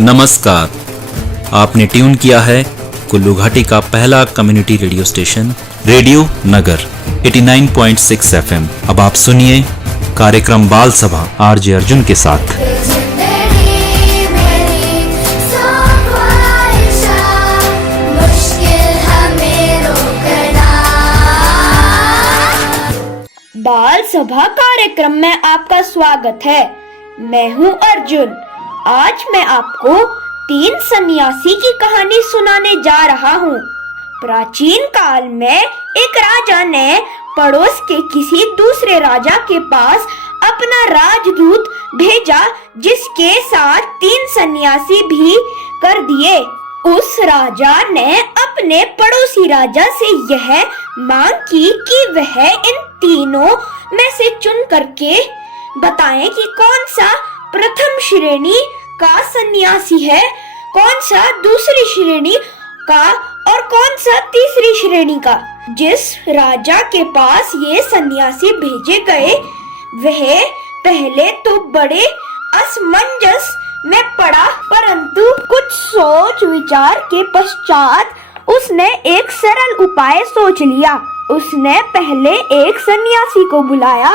नमस्कार, आपने ट्यून किया है कुल्लू घाटी का पहला कम्युनिटी रेडियो स्टेशन रेडियो नगर 89.6 FM। अब आप सुनिए कार्यक्रम बाल सभा आरजे अर्जुन के साथ। बाल सभा कार्यक्रम में आपका स्वागत है। मैं हूँ अर्जुन। आज मैं आपको 3 सन्यासी की कहानी सुनाने जा रहा हूँ। प्राचीन काल में एक राजा ने पड़ोस के किसी दूसरे राजा के पास अपना राजदूत भेजा, जिसके साथ 3 सन्यासी भी कर दिए। उस राजा ने अपने पड़ोसी राजा से यह मांग की कि वह इन तीनों में से चुन करके बताएं कि कौन सा प्रथम श्रेणी का सन्यासी है, कौन सा दूसरी श्रेणी का और कौन सा तीसरी श्रेणी का। जिस राजा के पास ये सन्यासी भेजे गए, वह पहले तो बड़े असमंजस में पड़ा, परंतु कुछ सोच विचार के पश्चात उसने एक सरल उपाय सोच लिया। उसने पहले एक सन्यासी को बुलाया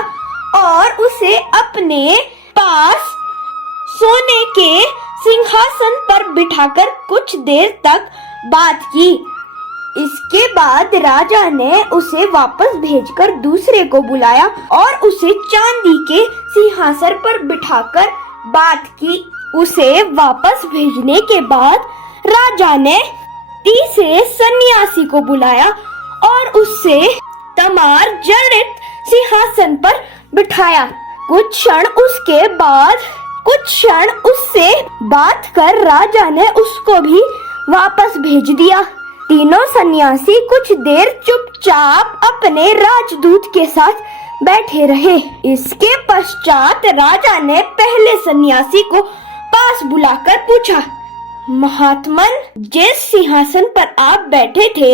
और उसे अपने पास सोने के सिंहासन पर बिठाकर कुछ देर तक बात की। इसके बाद राजा ने उसे वापस भेजकर दूसरे को बुलाया और उसे चांदी के सिंहासन पर बिठाकर बात की। उसे वापस भेजने के बाद राजा ने तीसरे सन्यासी को बुलाया और उससे तमार जड़ित सिंहासन पर बिठाया। कुछ क्षण उससे बात कर राजा ने उसको भी वापस भेज दिया। तीनों सन्यासी कुछ देर चुपचाप अपने राजदूत के साथ बैठे रहे। इसके पश्चात राजा ने पहले सन्यासी को पास बुलाकर पूछा, महात्मन, जिस सिंहासन पर आप बैठे थे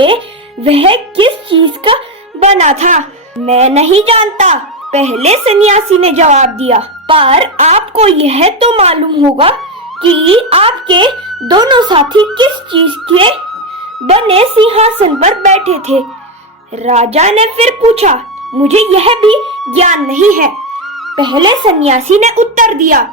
वह किस चीज का बना था? मैं नहीं जानता, पहले सन्यासी ने जवाब दिया। पर आपको यह तो मालूम होगा कि आपके दोनों साथी किस चीज के बने सिंहासन पर बैठे थे। राजा ने फिर पूछा, मुझे यह भी ज्ञान नहीं है, पहले सन्यासी ने उत्तर दिया।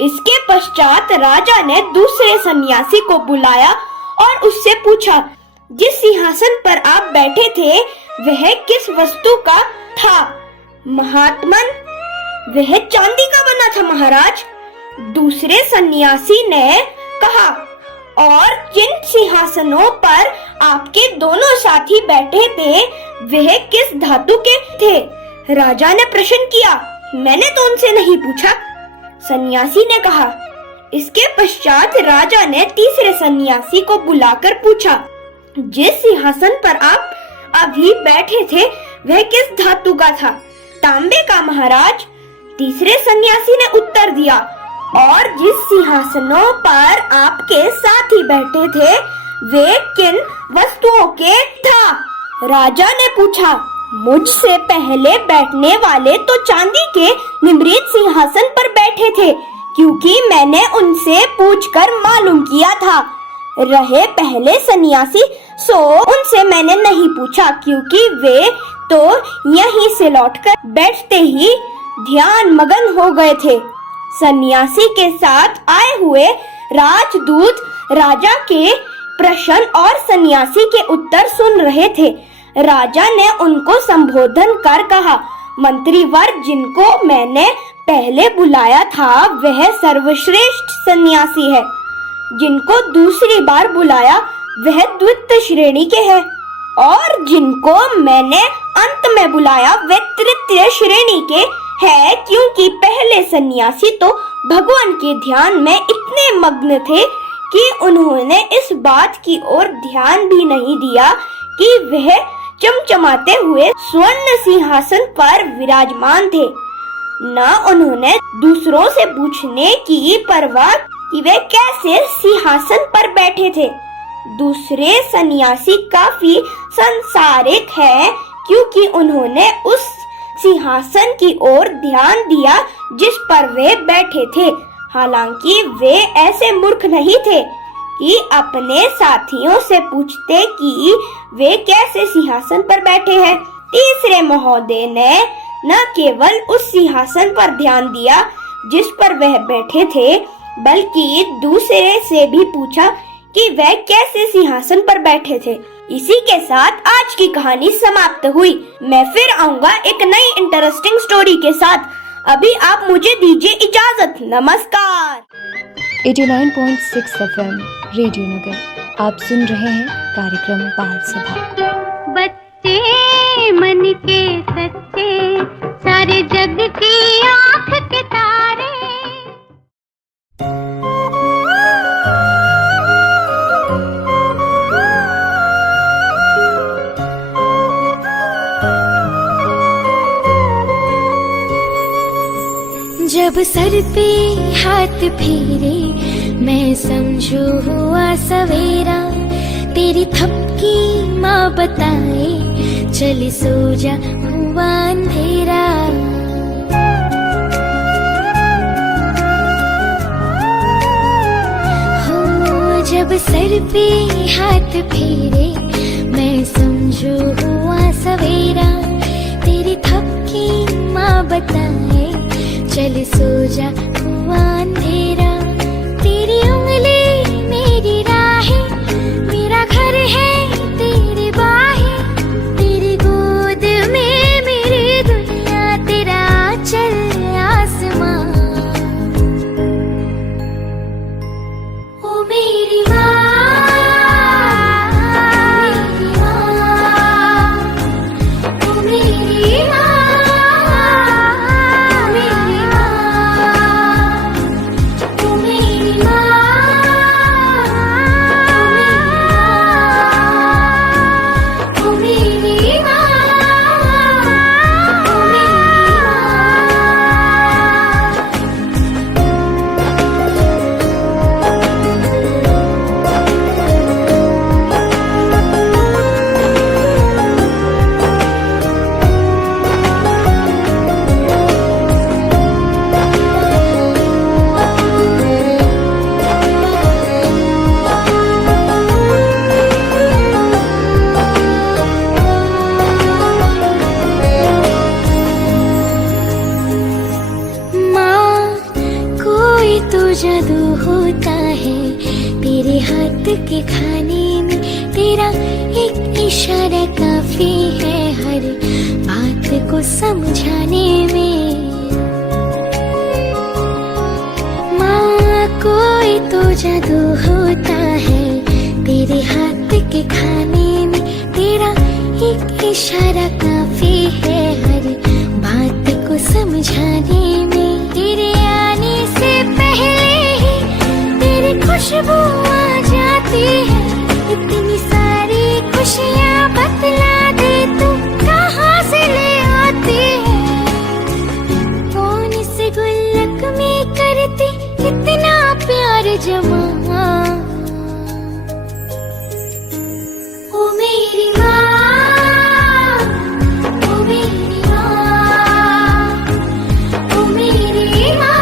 इसके पश्चात राजा ने दूसरे सन्यासी को बुलाया और उससे पूछा, जिस सिंहासन पर आप बैठे थे वह किस वस्तु का था? महात्मन, वह चांदी का बना था महाराज। दूसरे सन्यासी ने कहा, और जिन सिंहासनों पर आपके दोनों साथी बैठे थे वह किस धातु के थे? राजा ने प्रश्न किया। मैंने तो उनसे नहीं पूछा, सन्यासी ने कहा। इसके पश्चात राजा ने तीसरे सन्यासी को बुलाकर पूछा, जिस सिंहासन पर आप अभी बैठे थे वह किस धातु का था? तांबे का महाराज। तीसरे सन्यासी ने उत्तर दिया। और जिस सिंहासनों पर आपके साथी बैठे थे वे किन वस्तुओं के था? राजा ने पूछा। मुझसे पहले बैठने वाले तो चांदी के निमृत सिंहासन पर बैठे थे, क्योंकि मैंने उनसे पूछकर मालूम किया था। रहे पहले सन्यासी, सो उनसे मैंने नहीं पूछा, क्योंकि वे तो यहीं से लौटकर बैठते ही ध्यान मगन हो गए थे। सन्यासी के साथ आए हुए राजदूत राजा के प्रश्न और सन्यासी के उत्तर सुन रहे थे। राजा ने उनको संबोधन कर कहा, मंत्रीवर, जिनको मैंने पहले बुलाया था वह सर्वश्रेष्ठ सन्यासी है, जिनको दूसरी बार बुलाया वह द्वितीय श्रेणी के हैं, और जिनको मैंने अंत में बुलाया वे तृतीय श्रेणी के है, क्योंकि पहले सन्यासी तो भगवान के ध्यान में इतने मग्न थे कि उन्होंने इस बात की ओर ध्यान भी नहीं दिया कि वह चमचमाते हुए स्वर्ण सिंहासन पर विराजमान थे। न उन्होंने दूसरों से पूछने की परवाह कि वे कैसे सिंहासन पर बैठे थे। दूसरे सन्यासी काफी सांसारिक है, क्योंकि उन्होंने उस सिंहासन की ओर ध्यान दिया जिस पर वे बैठे थे। हालांकि वे ऐसे मूर्ख नहीं थे कि अपने साथियों से पूछते कि वे कैसे सिंहासन पर बैठे हैं। तीसरे महोदय ने न केवल उस सिंहासन पर ध्यान दिया जिस पर वह बैठे थे, बल्कि दूसरे से भी पूछा कि वह कैसे सिंहासन पर बैठे थे। इसी के साथ आज की कहानी समाप्त हुई। मैं फिर आऊंगा एक नई इंटरेस्टिंग स्टोरी के साथ। अभी आप मुझे दीजिए इजाजत। नमस्कार। 89.6 FM रेडियो नगर। आप सुन रहे हैं कार्यक्रम बाल सभा। बच्चे मन के सच्चे, सारे जग की आँख के तारे। जब सर पे हाथ फेरे मैं समझू हुआ सवेरा, तेरी थपकी माँ बताए चली सो जा हुआ अंधेरा। हो जब सर पे हाथ फेरे मैं समझू हुआ सवेरा, तेरी थपकी माँ बताए चल सो जा हुआ अंधेरा। तेरी उंगली मेरी राहें, मेरा घर है तेरी बाहें, तेरी गोद में मेरी दुनिया, तेरा चल आसमां। ओ मेरी माँ, ओ मेरी माँ, जादू होता है तेरे हाथ के खाने में, तेरा एक इशारा काफी है हर बात को समझाने में। माँ कोई तो जादू होता है तेरे हाथ के खाने में, तेरा एक इशारा काफी है हर बात को समझाने में। तेरे आने से पहले खुशबू आ जाती है, इतनी सारी खुशियाँ बतला दे तू कहाँ से ले आती है। कौन से गुल्लक में करती इतना प्यार जमा। ओ मेरी माँ, ओ मेरी माँ, ओ मेरी माँ,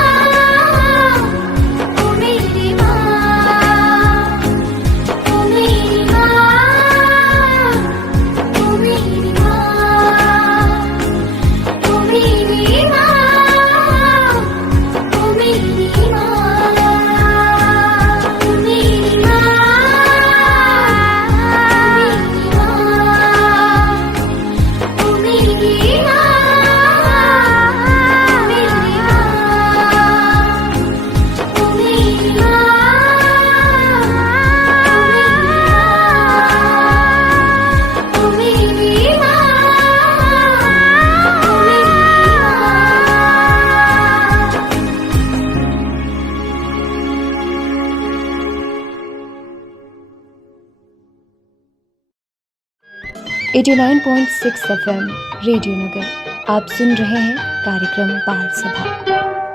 .6 FM रेडियो नगर। आप सुन रहे हैं कार्यक्रम बाल सभा।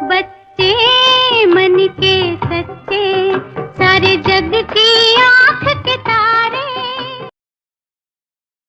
बच्चे मन के सच्चे, सारे जग की